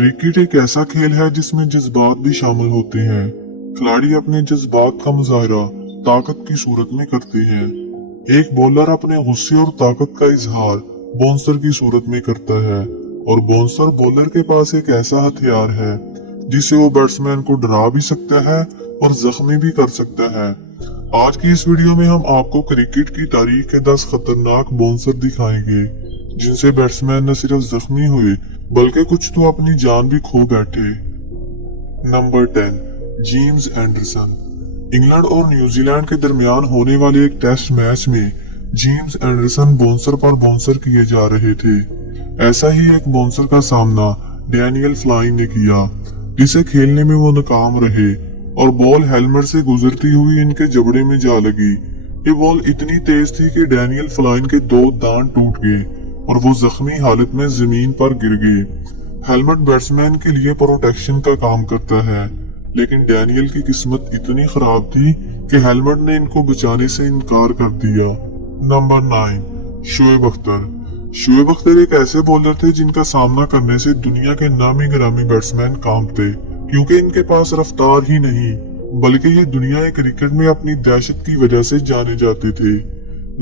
Cricket एक ऐसा खेल है जिसमें जज्बात भी शामिल होते हैं। खिलाड़ी अपने जज्बात का मुजाहरा ताकत की सूरत में करते हैं। एक बॉलर अपने गुस्से और ताकत का इजहार बाउंसर की सूरत में करता है और बाउंसर बॉलर के पास एक ऐसा हथियार है जिससे वो बैट्समैन को डरा भी सकता है और जख्मी भी कर सकता है। आज की इस वीडियो में हम आपको क्रिकेट की तारीख के 10 खतरनाक बाउंसर दिखाएंगे जिनसे बैट्समैन न सिर्फ जख्मी हुए बल्कि कुछ तो अपनी जान भी खो बैठे। Number 10, James Anderson. इंग्लैंड और न्यूजीलैंड के दरमियान होने वाले एक टेस्ट मैच में जेम्स एंडरसन बाउंसर पर बाउंसर किए जा रहे थे। ऐसा ही एक बाउंसर का सामना डैनियल फ्लाइन ने किया जिसे खेलने में वो नाकाम रहे और बॉल हेलमेट से गुजरती हुई इनके जबड़े में जा लगी। ये बॉल इतनी तेज थी कि डैनियल फ्लाइन के 2 दांत टूट गए और वो जख्मी हालत में जमीन पर गिर गए। हेलमेट बैट्समैन के लिए प्रोटेक्शन का काम करता है, लेकिन डैनियल की किस्मत इतनी खराब थी कि हेलमेट ने इनको बचाने से इनकार कर दिया। नंबर 9, शोएब अख्तर। शोएब अख्तर एक ऐसे बॉलर थे जिनका सामना करने से दुनिया के नामी गिरामी बैट्समैन कांपते, क्योंकि इनके पास रफ्तार ही नहीं बल्कि ये दुनिया क्रिकेट में अपनी दहशत की वजह से जाने जाते थे।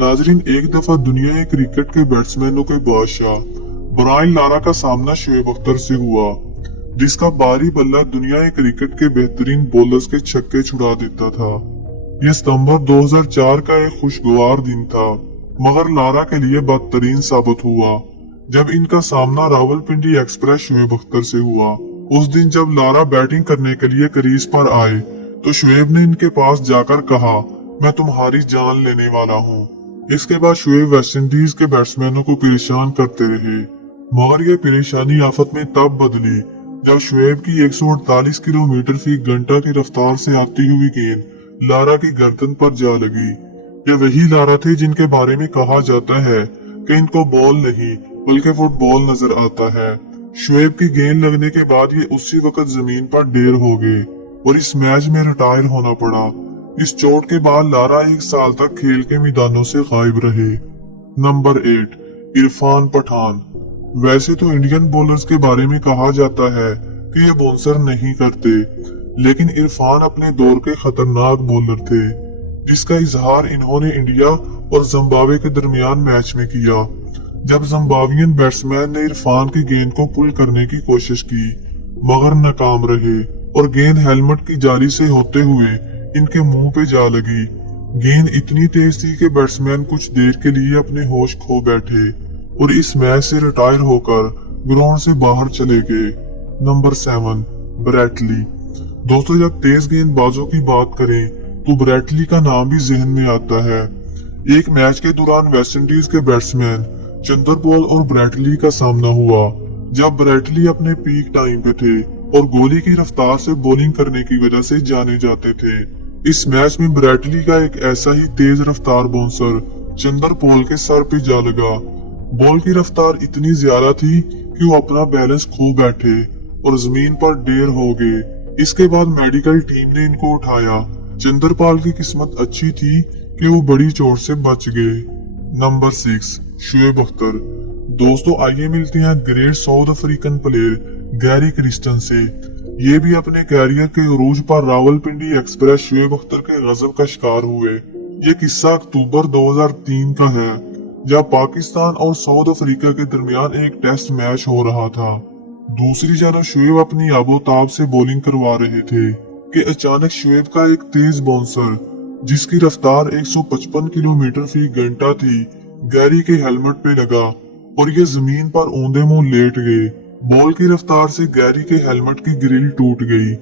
नाजरीन, एक दफा दुनिया क्रिकेट के बैट्समैनों के बादशाह ब्रायन लारा का सामना शोएब अख्तर से हुआ, जिसका बारी बल्ला दुनिया क्रिकेट के बेहतरीन बॉलर्स के छक्के छुड़ा देता था। यह सितंबर 2004 का एक खुशगवार दिन था, मगर लारा के लिए बदतरीन साबित हुआ जब इनका सामना रावलपिंडी एक्सप्रेस शोएब अख्तर से हुआ। उस दिन जब लारा बैटिंग करने के लिए क्रीज पर आए तो शोएब ने इनके पास जाकर कहा, मैं तुम्हारी जान लेने वाला हूँ। इसके बाद शोएब वेस्टइंडीज के बैट्समैनों को परेशान करते रहे, मगर यह परेशानी आफत में तब बदली जब शोएब की 148 किलोमीटर फी घंटा की रफ्तार से आती हुई गेंद लारा की गर्दन पर जा लगी। ये वही लारा थे जिनके बारे में कहा जाता है कि इनको बॉल नहीं बल्कि फुटबॉल नजर आता है। शोएब की गेंद लगने के बाद ये उसी वक्त जमीन पर ढेर हो गए और इस मैच में रिटायर होना पड़ा। इस चोट के बाद लारा 1 साल तक खेल के मैदानों से गायब रहे। नंबर 8, इरफान पठान। वैसे तो इंडियन बॉलर्स के बारे में कहा जाता है कि ये बाउंसर नहीं करते, लेकिन इरफान अपने दौर के खतरनाक बॉलर थे जिसका इजहार इन्होंने इंडिया और जिम्बाब्वे के दरमियान मैच में किया। जब जिम्बाब्वियन बैट्समैन ने इरफान की गेंद को पुल करने की कोशिश की मगर नाकाम रहे और गेंद हेलमेट की जाली से होते हुए इनके मुंह पे जा लगी। गेंद इतनी तेज थी कि बैट्समैन कुछ देर के लिए अपने होश खो बैठे और इस मैच से रिटायर होकर ग्राउंड से बाहर चले गए। नंबर 7, ब्रैटली। दोस्तों, जब तेज गेंदबाजों की बात करें तो ब्रैटली का नाम भी जहन में आता है। एक मैच के दौरान वेस्टइंडीज के बैट्समैन चंद्रपॉल और ब्रैटली का सामना हुआ जब ब्रैटली अपने पीक टाइम पे थे और गोली की रफ्तार से बॉलिंग करने की वजह से जाने जाते थे। इस मैच में ब्रैटली का एक ऐसा ही तेज रफ्तार बाउंसर चंद्रपॉल के सर पे जा लगा। बॉल की रफ्तार इतनी ज्यादा थी कि वो अपना बैलेंस खो बैठे और जमीन पर ढेर हो गए। इसके बाद मेडिकल टीम ने इनको उठाया। चंद्रपाल की किस्मत अच्छी थी कि वो बड़ी चोट से बच गए। नंबर 6, शोएब अख्तर। दोस्तों, आइए मिलते हैं great south African player Gary Kristen से। ये भी अपने कैरियर के उरूज पर रावलपिंडी एक्सप्रेस शोएब अख्तर के गजब का शिकार हुए। ये किस्सा अक्टूबर 2003 का है जब पाकिस्तान और साउथ अफ्रीका के दरमियान एक टेस्ट मैच हो रहा था। दूसरी जानब शोएब अपनी आबोताब से बॉलिंग करवा रहे थे कि अचानक शोएब का एक तेज बाउंसर जिसकी रफ्तार 155 किलोमीटर फी घंटा थी गैरी के हेलमेट पे लगा और ये जमीन पर औंधे मुंह लेट गए। बॉल की रफ्तार से गैरी के हेलमेट की ग्रिल टूट गई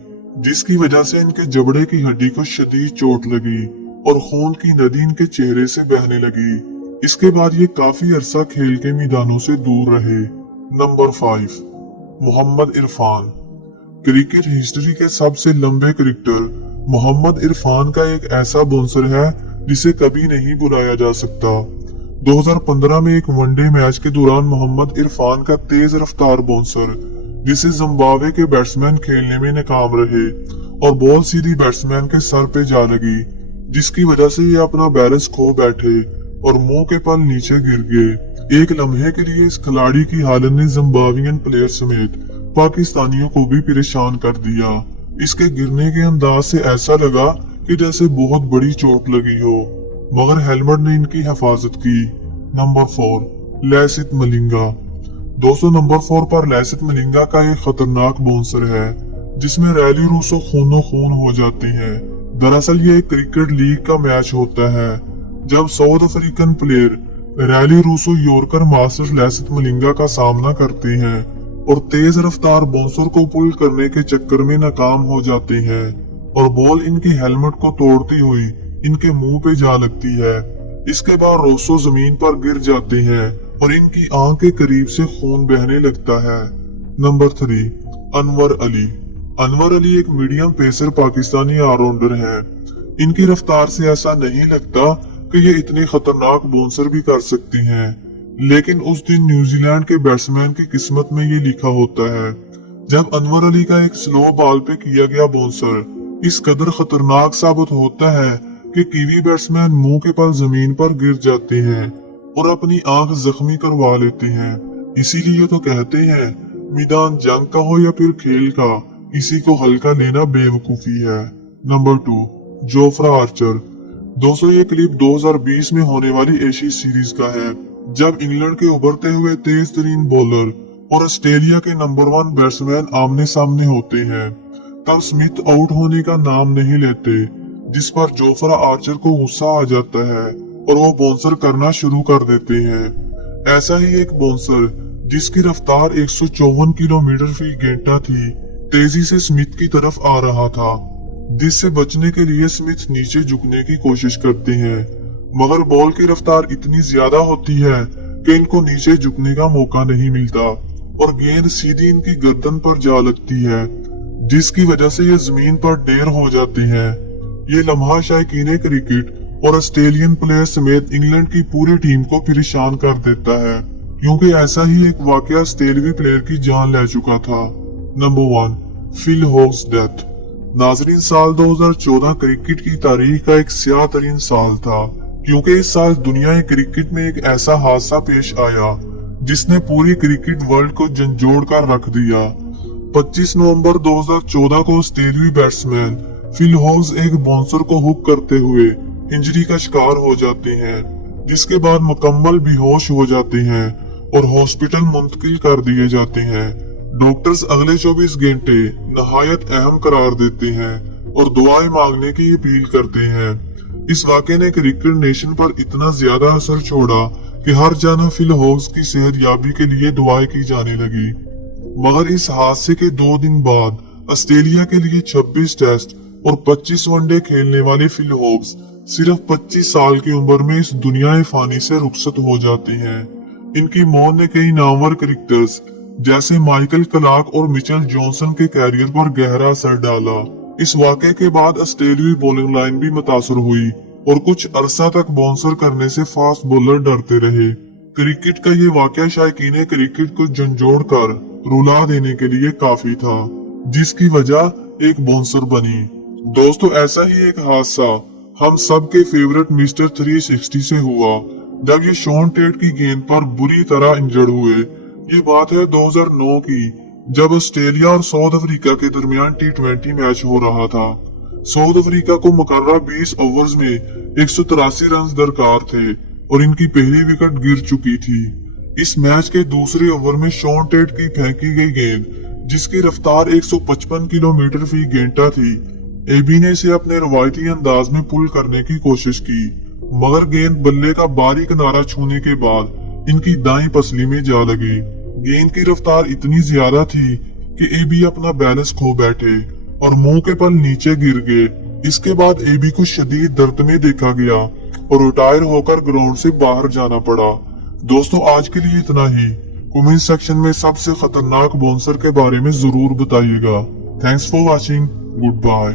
जिसकी वजह से इनके जबड़े की हड्डी को शदीद चोट लगी और खून की नदी इनके चेहरे से बहने लगी। इसके बाद ये काफी अरसा खेल के मैदानों से दूर रहे। Number 5, Mohammad Irfan. Cricket history के सबसे लंबे क्रिकेटर मोहम्मद इरफान का एक ऐसा बाउंसर है जिसे कभी नहीं बुलाया जा सकता। 2015 में एक वनडे मैच के दौरान मोहम्मद इरफान का तेज रफ्तार बाउंसर जिसे जिम्बाब्वे के बैट्समैन खेलने में नाकाम रहे और बॉल सीधी बैट्समैन के सर पे जा लगी, जिसकी वजह से ये अपना बैलेंस खो बैठे और मुंह के पल नीचे गिर गए। एक लम्हे के लिए इस खिलाड़ी की हालत ने जिम्बाब्वियन प्लेयर समेत पाकिस्तानियों को भी परेशान कर दिया। इसके गिरने के अंदाज से ऐसा लगा कि जैसे बहुत बड़ी चोट लगी हो, मगर हेलमेट ने इनकी हिफाजत की। नंबर 4, लैसिथ मलिंगा। दोस्तों, नंबर 4 पर लैसिथ मलिंगा का एक खतरनाक बाउंसर है जिसमें रैली रूसो खूनो खून हो जाती है। दरअसल ये एक क्रिकेट लीग का मैच होता है जब South African player Rilee Rossouw yorker masters Lasith Malinga का सामना करते हैं और तेज रफ्तार बाउंसर को पुल करने के चक्कर में नाकाम हो जाते हैं और बॉल इनकी हेलमेट को तोड़ती हुई इनके मुंह पे जा लगती है। इसके बाद रोसो जमीन पर गिर जाते हैं और इनकी आंख के करीब से खून बहने लगता है। नंबर 3, अनवर अली। अनवर अली एक मीडियम पेसर पाकिस्तानी ऑलराउंडर है। इनकी रफ्तार से ऐसा नहीं लगता कि ये इतने खतरनाक बाउंसर भी कर सकती हैं, लेकिन उस दिन न्यूजीलैंड के बैट्समैन की किस्मत में ये लिखा होता है जब अनवर अली का एक स्लो बॉल पे किया गया बाउंसर इस कदर खतरनाक साबित होता है कि कीवी बैट्समैन मुंह के बल जमीन पर गिर जाते हैं और अपनी आंख जख्मी करवा लेते हैं। इसीलिए तो कहते हैं मैदान जंग का हो या फिर खेल का, किसी को हल्का लेना बेवकूफी है। Number 2, Jofra Archer. दोस्तों, ये क्लिप 2020 में होने वाली एशिया सीरीज का है जब इंग्लैंड के उभरते हुए तेज तरीन बॉलर और ऑस्ट्रेलिया के नंबर 1 बैट्समैन आमने सामने होते हैं। तब स्मिथ आउट होने का नाम नहीं लेते, जिस पर जोफ्रा आर्चर को गुस्सा आ जाता है और वो बाउंसर करना शुरू कर देते हैं। ऐसा ही एक बाउंसर जिसकी रफ्तार 154 किलोमीटर फी घंटा थी, तेजी से स्मिथ की तरफ आ रहा था, जिससे बचने के लिए स्मिथ नीचे झुकने की कोशिश करते हैं, मगर बॉल की रफ्तार इतनी ज्यादा होती है कि इनको नीचे झुकने का मौका नहीं मिलता और गेंद सीधी इनकी गर्दन पर जा लगती है, जिसकी वजह से ये जमीन पर ढेर हो जाते हैं। ये लम्हा शायकीन क्रिकेट और ऑस्ट्रेलियन प्लेयर समेत इंग्लैंड की पूरी टीम को परेशान कर देता है, क्योंकि ऐसा ही एक वाकया ऑस्ट्रेलियाई प्लेयर की जान ले चुका था। Number 1, Phil Hughes death. नाजरीन, साल 2014 क्रिकेट की तारीख का एक स्याह तरीन साल था, क्योंकि इस साल दुनिया क्रिकेट में एक ऐसा हादसा पेश आया जिसने पूरी क्रिकेट वर्ल्ड को झंझोड़ कर रख दिया। 25 नवंबर 2014 को ऑस्ट्रेलियाई बैट्समैन फिल हॉग्स एक बाउंसर को हुक करते हुए इंजरी का शिकार हो जाते हैं, जिसके बाद मुकम्मल बेहोश हो जाते हैं और हॉस्पिटल मुंतकिल कर दिए जाते हैं। डॉक्टर्स अगले 24 घंटे नहायत अहम करार देते हैं और दुआएं मांगने की अपील करते हैं। इस वाक़े ने क्रिकेट नेशन पर इतना ज्यादा असर छोड़ा कि हर जाना फिल हॉग्स की सेहतयाबी के लिए दुआएं की जाने लगी। मगर इस हादसे के 2 दिन बाद ऑस्ट्रेलिया के लिए 26 टेस्ट और 25 वनडे खेलने वाले फिल हॉग्स सिर्फ 25 साल की उम्र में इस दुनिया फानी से रुखसत हो जाते हैं। इनकी मौत ने कई नामवर क्रिकेटर्स जैसे माइकल क्लार्क और मिचेल जॉनसन के कैरियर पर गहरा असर डाला। इस वाक़े के बाद ऑस्ट्रेलियाई बॉलिंग लाइन भी मुतासर हुई और कुछ अरसा तक बाउंसर करने से फास्ट बॉलर डरते रहे। क्रिकेट का ये वाक़या शायकीन क्रिकेट को झंझोड़ कर रुला देने के लिए काफी था, जिसकी वजह एक बाउंसर बनी। दोस्तों, ऐसा ही एक हादसा हम सब के फेवरेट मिस्टर 360 से हुआ जब ये शॉन टेट की गेंद पर बुरी तरह इंजर्ड हुए। ये बात है 2009 की, जब ऑस्ट्रेलिया और साउथ अफ्रीका के दरमियान T20 मैच हो रहा था। साउथ अफ्रीका को मुकर्रर 20 ओवर्स में 183 रन दरकार थे और इनकी पहली विकेट गिर चुकी थी। इस मैच के दूसरे ओवर में शॉन टेट की फेंकी गई गेंद, जिसकी रफ्तार 155 किलोमीटर फी घंटा थी, एबी ने इसे अपने रवायती अंदाज में पुल करने की कोशिश की, मगर गेंद बल्ले का बाहरी किनारा छूने के बाद इनकी दाईं पसली में जा लगी। गेंद की रफ्तार इतनी ज्यादा थी कि एबी अपना बैलेंस खो बैठे और मुंह के पल नीचे गिर गए। इसके बाद एबी को शदीद दर्द में देखा गया और रिटायर होकर ग्राउंड से बाहर जाना पड़ा। दोस्तों, आज के लिए इतना ही। कमेंट सेक्शन में सबसे खतरनाक बाउंसर के बारे में जरूर बताइएगा। Thanks for watching. Good bye.